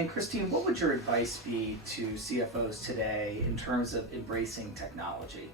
And Christine, what would your advice be to CFOs today in terms of embracing technology?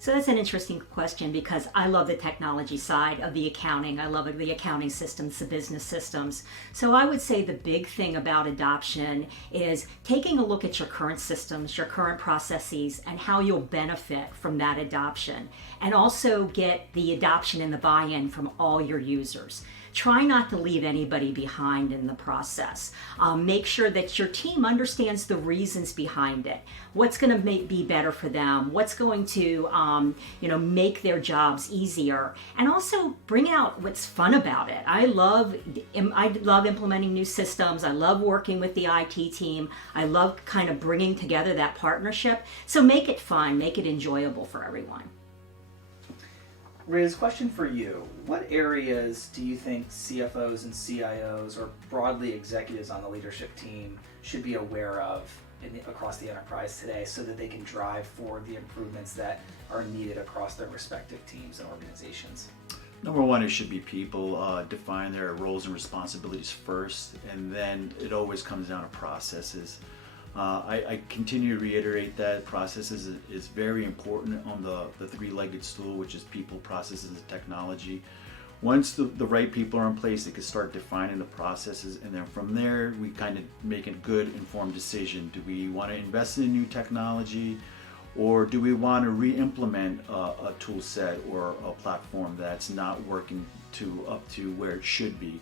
So that's an interesting question because I love the technology side of the accounting. I love the accounting systems, the business systems. So I would say the big thing about adoption is taking a look at your current systems, your current processes, and how you'll benefit from that adoption. And also get the adoption and the buy-in from all your users. Try not to leave anybody behind in the process. Make sure that your team understands the reasons behind it. What's going to be better for them? What's going to make their jobs easier? And also bring out what's fun about it. I love implementing new systems. I love working with the IT team. I love kind of bringing together that partnership. So make it fun, make it enjoyable for everyone. Riz, question for you. What areas do you think CFOs and CIOs or broadly executives on the leadership team should be aware of across the enterprise today so that they can drive forward the improvements that are needed across their respective teams and organizations? Number one, it should be people define their roles and responsibilities first, and then it always comes down to processes. I continue to reiterate that processes is very important on the three-legged stool, which is people, processes, and technology. Once the right people are in place, they can start defining the processes, and then from there, we kind of make a good informed decision. Do we want to invest in new technology, or do we want to re-implement a tool set or a platform that's not working up to where it should be?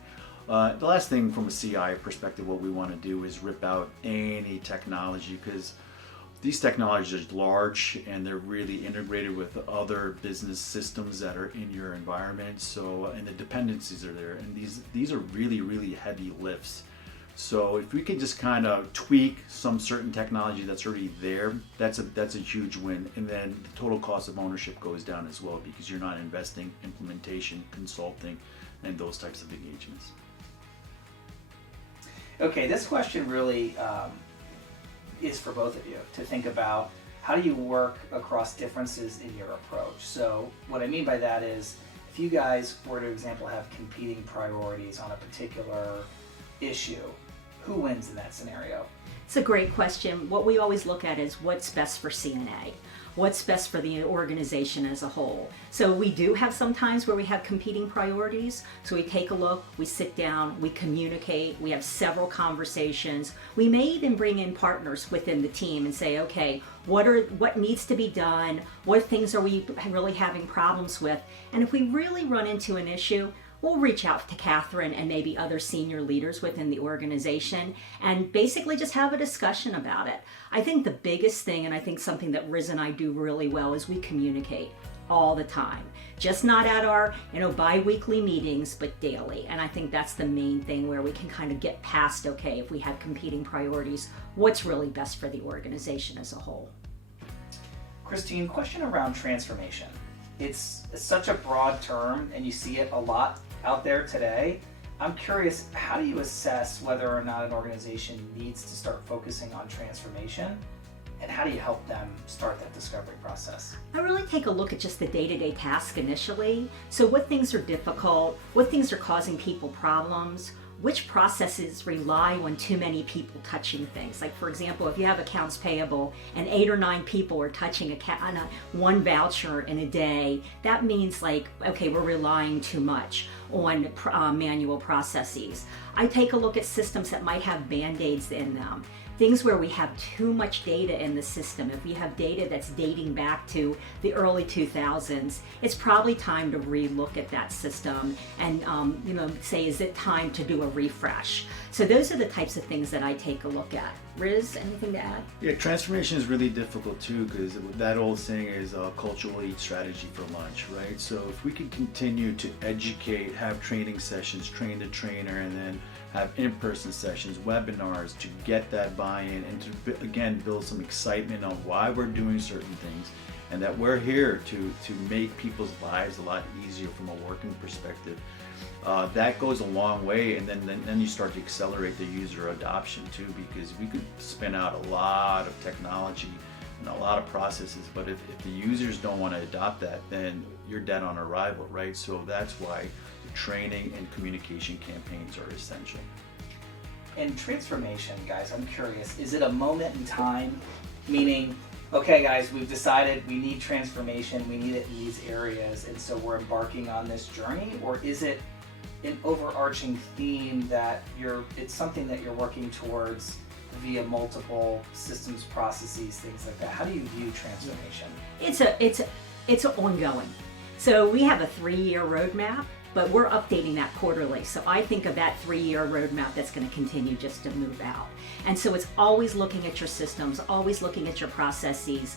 The last thing from a CI perspective, what we want to do is rip out any technology, because these technologies are large and they're really integrated with other business systems that are in your environment. So, and the dependencies are there, and these are really, really heavy lifts. So if we could just kind of tweak some certain technology that's already there, that's a huge win. And then the total cost of ownership goes down as well, because you're not investing implementation, consulting, and those types of engagements. Okay, this question really is for both of you to think about. How do you work across differences in your approach? So what I mean by that is, if you guys were to, example, have competing priorities on a particular issue, who wins in that scenario? It's a great question. What we always look at is what's best for CNA. What's best for the organization as a whole. So we do have some times where we have competing priorities. So we take a look, we sit down, we communicate, we have several conversations. We may even bring in partners within the team and say, okay, what needs to be done? What things are we really having problems with? And if we really run into an issue, we'll reach out to Catherine and maybe other senior leaders within the organization and basically just have a discussion about it. I think the biggest thing, and I think something that Riz and I do really well, is we communicate all the time. Just not at our bi-weekly meetings, but daily. And I think that's the main thing where we can kind of get past, okay, if we have competing priorities, what's really best for the organization as a whole. Christine, question around transformation. It's such a broad term and you see it a lot out there today. I'm curious, how do you assess whether or not an organization needs to start focusing on transformation, and how do you help them start that discovery process? I really take a look at just the day-to-day task initially. So what things are difficult, what things are causing people problems, which processes rely on too many people touching things. Like, for example, if you have accounts payable and 8 or 9 people are touching one voucher in a day, that means like, okay, we're relying too much on manual processes. I take a look at systems that might have band-aids in them. Things where we have too much data in the system. If we have data that's dating back to the early 2000s, it's probably time to re-look at that system and say, is it time to do a refresh? So those are the types of things that I take a look at. Riz, anything to add? Yeah, transformation is really difficult too, because that old saying is culture will eat strategy for lunch, right? So if we can continue to educate, have training sessions, train the trainer, and then have in-person sessions, webinars to get that buy-in and to, again, build some excitement on why we're doing certain things and that we're here to make people's lives a lot easier from a working perspective. That goes a long way, and then you start to accelerate the user adoption too, because we could spin out a lot of technology and a lot of processes, but if the users don't want to adopt that, then you're dead on arrival, right? So that's why training and communication campaigns are essential. And transformation, guys, I'm curious, is it a moment in time? Meaning, okay guys, we've decided we need transformation, we need it in these areas, and so we're embarking on this journey? Or is it an overarching theme that it's something that you're working towards via multiple systems, processes, things like that? How do you view transformation? It's ongoing. So we have a 3-year roadmap, but we're updating that quarterly. So I think of that 3-year roadmap that's going to continue just to move out. And so it's always looking at your systems, always looking at your processes.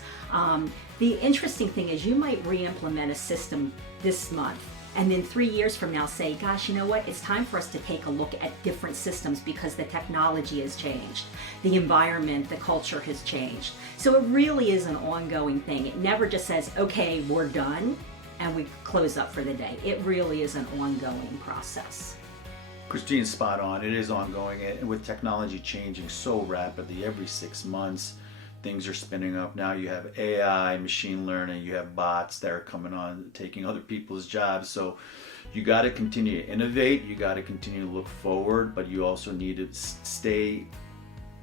The interesting thing is you might re-implement a system this month, and then 3 years from now say, gosh, you know what? It's time for us to take a look at different systems because the technology has changed. The environment, the culture has changed. So it really is an ongoing thing. It never just says, okay, we're done, and we close up for the day. It really is an ongoing process. Christine's spot on. It is ongoing, and with technology changing so rapidly every 6 months, things are spinning up. Now you have AI, machine learning, you have bots that are coming on, taking other people's jobs. So you got to continue to innovate, you got to continue to look forward, but you also need to stay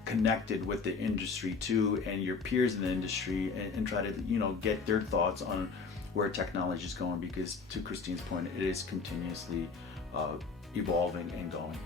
connected with the industry too, and your peers in the industry, and try to get their thoughts on where technology is going, because to Christine's point, it is continuously evolving and going.